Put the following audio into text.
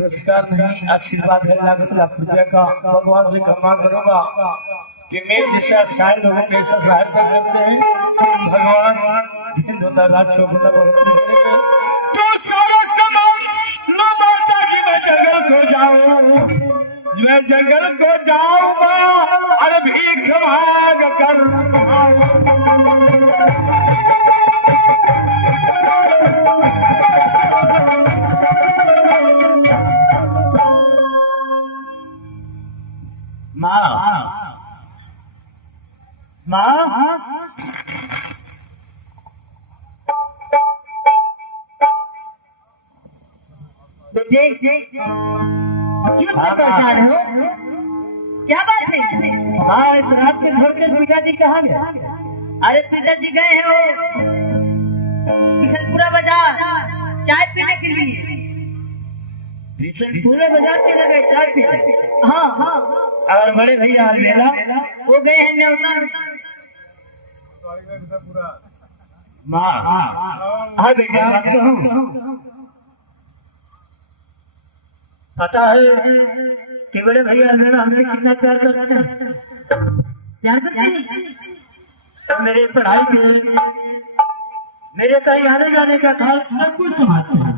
पुरस्कार नहीं आशीर्वाद है लाख लाख रुपया का भगवान से क्षमा करूंगा कि मेरे जैसा सारे लोगों को ऐसा सहायता करते हैं भगवान तो सारा सामान लो माता की मैं जंगल को जाऊं मैं जंगल को जाऊंगा अरे भीख मांग कर क्यों से परेशान हो? क्या बात है? हाँ, इस रात के छोड़ के पिताजी कहाँ गए? अरे पिताजी गए हैं वो किशनपुरा बाजार चाय पीने के लिए। पूरे बाजार चले गए चाय पीने। हाँ हाँ और बड़े भैया मेला वो गए हैं न्योता। माँ हाँ बेटा बात तो हूँ। पता है कि बड़े भैया मेरा हमसे कितना प्यार करते हैं। प्यार करते हैं? मेरे पढ़ाई के मेरे कहीं आने जाने का खर्च सब कुछ संभालते हैं।